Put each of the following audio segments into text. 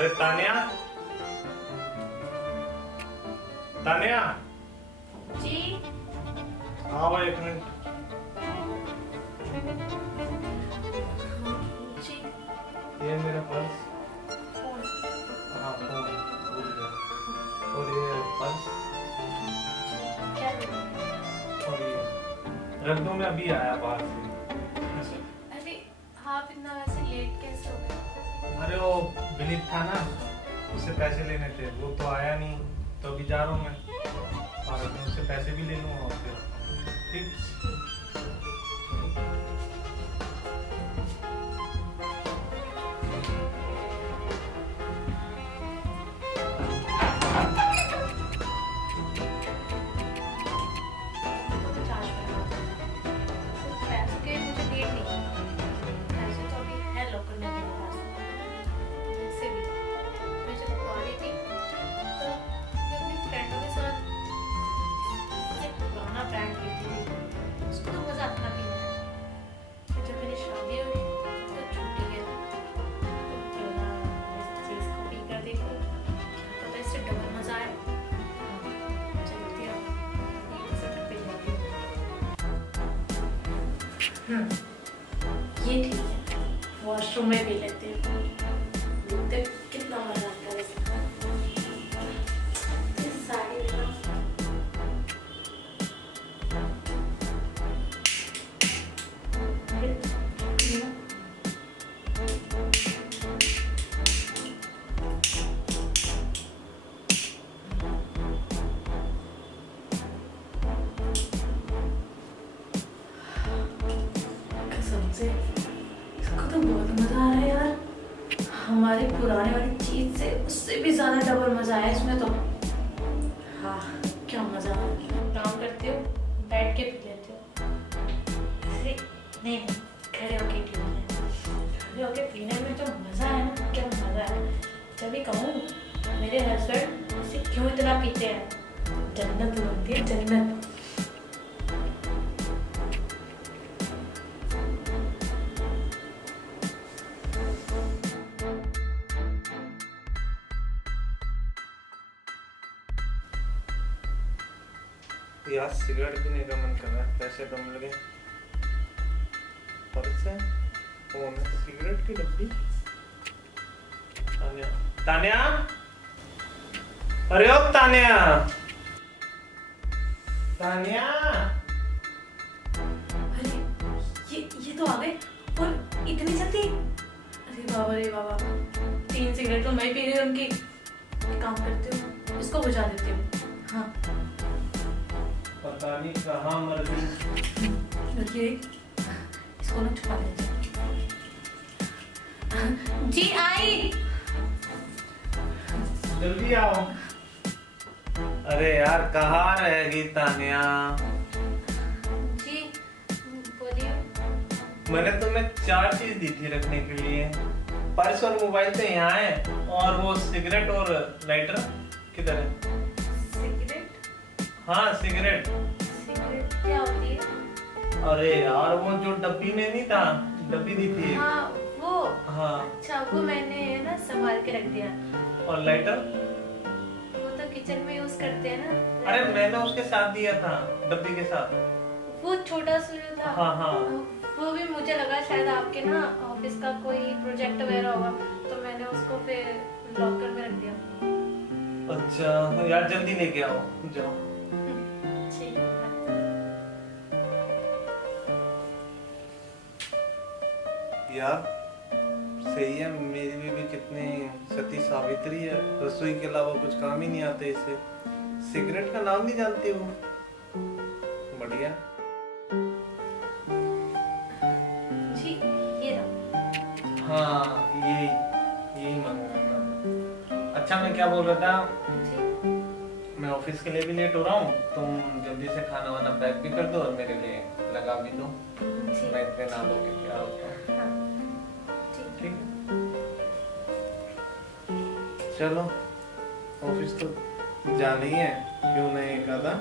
अरे तानिया, तानिया जी आओ एक मिनट। जी ये मेरा पर्स। फोन हाँ फोन भूल गया। और ये पर्स क्या और ये रख दो, मैं अभी आया बाहर से। अरे आप इतना वैसे लेट कैसे हो गए? अरे वो विनीत था ना, उससे पैसे लेने थे, वो तो आया नहीं, तो अभी जा रहा हूँ मैं और उससे पैसे भी ले लूँगा और फिर ठीक। तो चार्ज करना पैसे के मुझे डेट नहीं पैसे तो अभी है लॉकर में मेरे पास। वैसे भी मैं जब आ रही थी तो मैं अपनी फ्रेंडों के साथ एक पुराना ब्रांड लेती थी, उसको तो मज़ा अपना पीना है। फिर जब मेरी शादी हुई तो छूट ही गया। तो क्यों ना इस चीज़ को पी कर देखो, क्या पता इससे डबल मज़ा आए। चलती हूँ एक सेकंड पे जाती हूँ। ये ठीक है, वॉशरूम में भी लेते हैं। देखते हैं कितना मजा आता है इसमें। इस साड़ी में कसम से इसको तो बहुत मजा आ रहा है यार। हमारी पुराने वाली चीज से उससे भी ज्यादा डबल मजा आया इसमें तो। हाँ क्या मजा आ रहा है। काम करती हो बैठ के पी लेती हो। अरे नहीं खड़े होके पीने में, खड़े होके पीने में जो मजा है ना, क्या मजा है। तभी कहूँ मेरे हस्बैंड इसे क्यों इतना पीते हैं, जन्नत बनती है जन्नत। यार सिगरेट पीने का मन कर रहा है, पैसे तो मिल गए। पर्स है, फोन है, सिगरेट की डब्बी। तानिया, तानिया, अरे ओ तानिया, तानिया। अरे ये तो आ गए और इतनी जल्दी। अरे बाबा रे बाबा, 3 सिगरेट तो मैं ही पी रही हूँ उनकी। एक काम करती हूँ इसको बुझा देती हूँ। हाँ पता नहीं कहाँ मर गई। रुकिए इसको ना छुपा देते हैं। जी आई। जल्दी आओ। अरे यार कहाँ रहेगी तानिया? जी बोलिए। मैंने तुम्हें 4 चीज दी थी रखने के लिए, पर्स और मोबाइल तो यहाँ है, और वो सिगरेट और लाइटर किधर है? सिगरेट? हाँ सिगरेट। सिगरेट क्या होती है? अरे यार वो जो डब्बी में नहीं था, डब्बी दी थी। हाँ वो। हाँ अच्छा वो मैंने ना संभाल के रख दिया। और लाइटर? वो तो किचन में यूज करते हैं ना। अरे मैंने उसके साथ दिया था, डब्बी के साथ। वो छोटा सा जो था। हाँ हाँ। वो भी मुझे लगा शायद आपके ना ऑफिस का कोई प्रोजेक्ट वगैरह होगा, तो मैंने उसको फिर लॉकर में रख दिया। अच्छा यार जल्दी लेके आओ, जाओ। ठीक है। यार सही है, मेरी बीवी कितनी सती सावित्री है, रसोई के अलावा कुछ काम ही नहीं आते इसे। सिगरेट का नाम नहीं जानती वो। बढ़िया। जी ये रहा। हाँ यही मंगाना। अच्छा मैं क्या बोल रहा था, जी मैं ऑफिस के लिए भी लेट हो रहा हूँ, तुम जल्दी से खाना वाना पैक भी कर दो और मेरे लिए लगा भी दो। जी मैं इतने ना लोगे क्या होता है। हाँ ठीक। ठीक है चलो, ऑफिस तो जाना ही है, क्यों नहीं एक आधा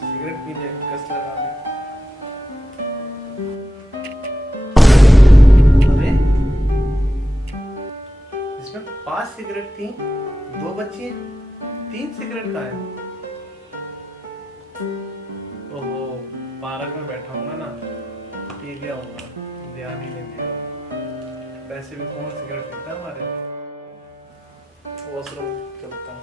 सिगरेट पी ले, कस लगा ले। अरे इसमें सिगरेट थी, 2 बची हैं, 3 सिगरेट का है। ओहो, पार्क में बैठा हूँ ना, पी लिया होगा, ध्यान ही नहीं दिया। वैसे भी कौन सिगरेट पीता है हमारे? वॉशरूम चलता हूँ।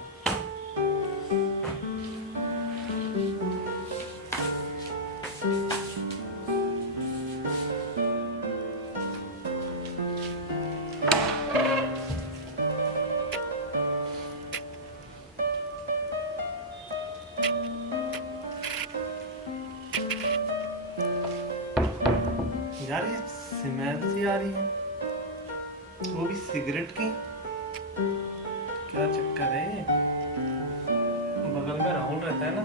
यार ये स्मेल सी आ रही है, वो भी सिगरेट की। क्या चक्कर है? बगल में राहुल रहता है ना,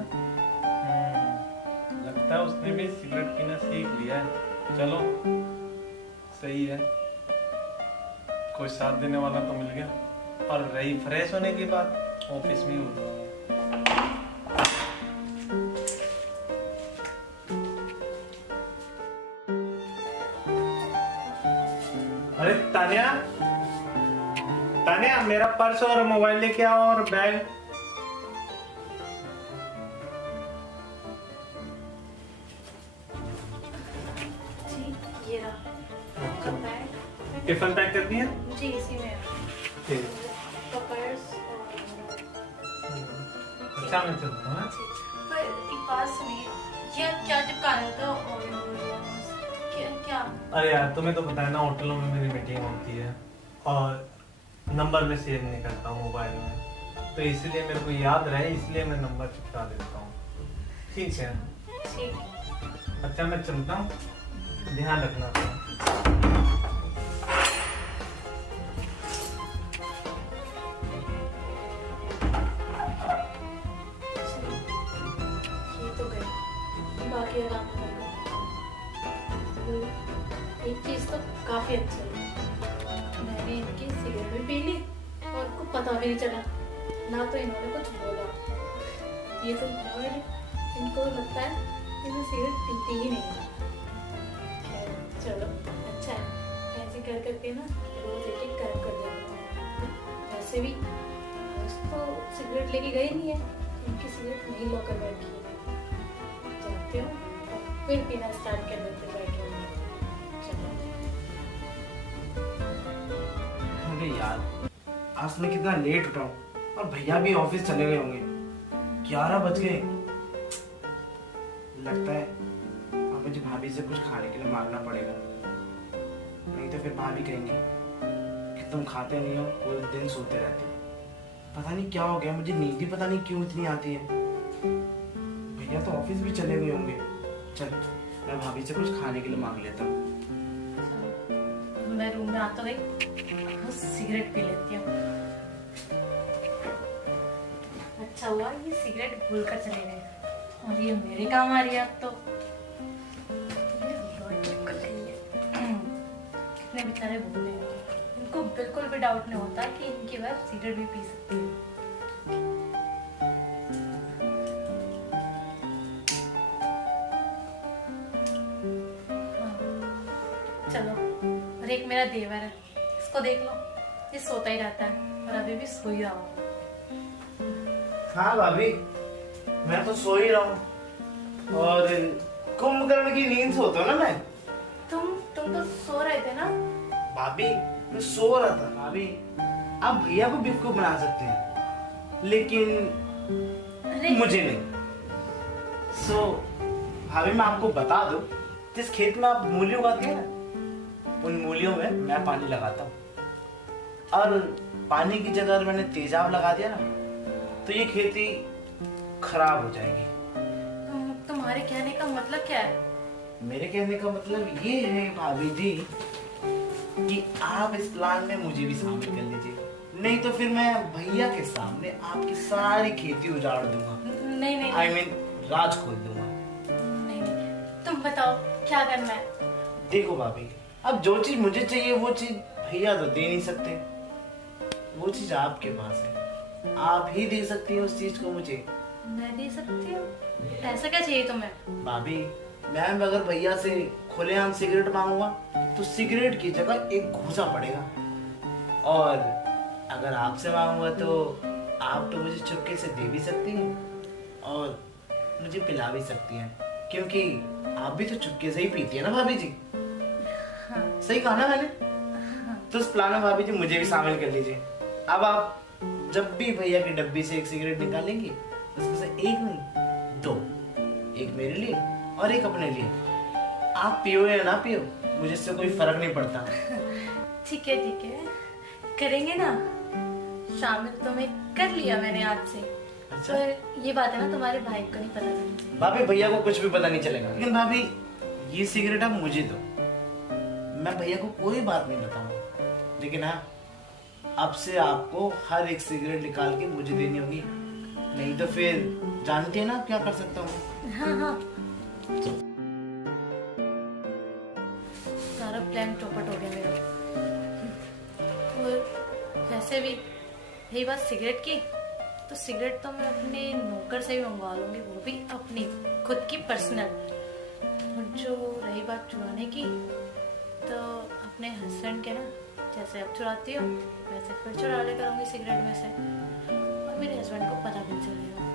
लगता है उसने भी सिगरेट पीना सीख लिया है। चलो सही है, कोई साथ देने वाला तो मिल गया। और रही फ्रेश होने की बात, ऑफिस में ही होता है। अरे तानिया, तानिया मेरा पर्स और मोबाइल लेके आओ और बैग। जी ये रहा आपका बैग। टिफिन पैक कर दिया? जी इसी में है। ठीक। तो पर्स अच्छा मैं चलता हूँ। जी, पर एक बात सुनिए, ये क्या चिपका रहे थे? क्या? अरे यार तुम्हें तो पता है ना, होटलों में मेरी मीटिंग होती है और नंबर में सेव नहीं करता हूँ मोबाइल में, तो इसलिए मेरे को याद रहे, इसलिए मैं नंबर चिपका देता हूँ। ठीक है? ठीक। अच्छा मैं चलता हूँ, ध्यान रखना अपना। ये तो गई, बाकी आराम होगा। एक चीज तो काफी अच्छा है, मैंने इनकी सिगरेट भी पी ली और उनको पता भी नहीं चला, ना तो इन्होंने कुछ बोला। ये तो इनको लगता है कि मैं सिगरेट पीती ही नहीं। खैर चलो अच्छा है, ऐसे कर करके ना रोज एक एक कर देना। वैसे भी आज तो सिगरेट लेके गई नहीं है, इनकी सिगरेट नहीं लॉकर में रखी है। जाते हो और फिर पीना स्टार्ट कर देते बैठे। अरे यार, आज मैं कितना लेट उठा हूँ और भैया भी ऑफिस चले गए होंगे। 11 बज गए। लगता है अब मुझे भाभी से कुछ खाने के लिए मांगना पड़ेगा, नहीं तो फिर भाभी कहेंगे कि तुम खाते नहीं हो, पूरे दिन सोते रहते हो। पता नहीं क्या हो गया, मुझे नींद ही पता नहीं क्यों इतनी आती है। भैया तो ऑफिस भी चले गए होंगे। चल मैं भाभी से कुछ खाने के लिए मांग लेता हूँ। मैं रूम में आता गई, सिगरेट पी लेती हूँ। अच्छा हुआ ये सिगरेट भूल कर चले गए और ये मेरे काम आ रही है अब तो। कितने बेचारे भूल गए, इनको बिल्कुल भी डाउट नहीं होता कि इनकी वाइफ सिगरेट भी पी सकती है। हाँ, चलो, और एक मेरा देवर है, इसको देख लो, ये सोता ही रहता है और अभी भी सो ही रहा हूँ। हाँ भाभी, मैं तो सो ही रहा हूँ और कुंभकर्ण की नींद सोता हूँ ना मैं। तुम तो सो रहे थे ना? भाभी मैं सो रहा था। भाभी आप भैया को बेवकूफ बना सकते हैं, लेकिन अरे मुझे नहीं। भाभी मैं आपको बता दूं, जिस खेत में आप मूली उगाते हैं ना, उन मूलियों में मैं पानी लगाता हूँ, और पानी की जगह अगर मैंने तेजाब लगा दिया ना, तो ये खेती खराब हो जाएगी। तुम्हारे कहने का मतलब क्या है? मेरे कहने का मतलब ये है भाभी जी कि आप इस प्लान में मुझे भी शामिल कर लीजिए, नहीं तो फिर मैं भैया के सामने आपकी सारी खेती उजाड़ दूंगा। नहीं I mean, राज खोल दूंगा। नहीं, तुम बताओ क्या करना है? देखो भाभी, अब जो चीज मुझे चाहिए वो चीज भैया तो दे नहीं सकते, वो चीज आपके पास है, आप ही दे सकती हैं उस चीज को मुझे। मैं दे सकती हूँ? ऐसा क्या चाहिए तुम्हें? भाभी मैम, अगर भैया से खुलेआम सिगरेट मांगूंगा तो सिगरेट की जगह एक घूसा पड़ेगा, और अगर आपसे मांगूंगा तो आप तो मुझे चुपके से दे भी सकती हैं और मुझे पिला भी सकती हैं, क्योंकि आप भी तो चुपके से ही पीती है ना भाभी जी। हाँ। सही कहा ना मैंने? तो इस प्लान में भाभी जी मुझे भी शामिल कर लीजिए। अब आप जब भी भैया की डब्बी से एक सिगरेट निकालेंगे, उसमें से एक नहीं 2, एक मेरे लिए और एक अपने लिए। आप पियो या ना पियो, मुझे इससे कोई फर्क नहीं पड़ता। ठीक है करेंगे ना। शामिल तो मैं कर लिया मैंने आपसे। अच्छा। पर ये बात है ना, तुम्हारे भाई को नहीं पता चलना। भाभी भैया को कुछ भी पता नहीं चलेगा, लेकिन भाभी ये सिगरेट आप मुझे दो, मैं भैया को कोई बात नहीं बताऊंगा। लेकिन हाँ, अब से आपको हर एक सिगरेट निकाल के मुझे देनी होगी, नहीं तो फिर जानते हैं ना क्या कर सकता हूँ। हाँ। सारा प्लान चौपट हो गया मेरा। और वैसे भी यही बात सिगरेट की, तो सिगरेट तो मैं अपने नौकर से भी मंगवा लूंगी, वो भी अपनी खुद की पर्सनल। और जो रही बात चुराने की, तो अपने हस्बैंड के ना, जैसे अब चुराती हो वैसे फिर चुरा ले करूँगी सिगरेट में से, और मेरे हस्बैंड को पता भी नहीं चलेगा।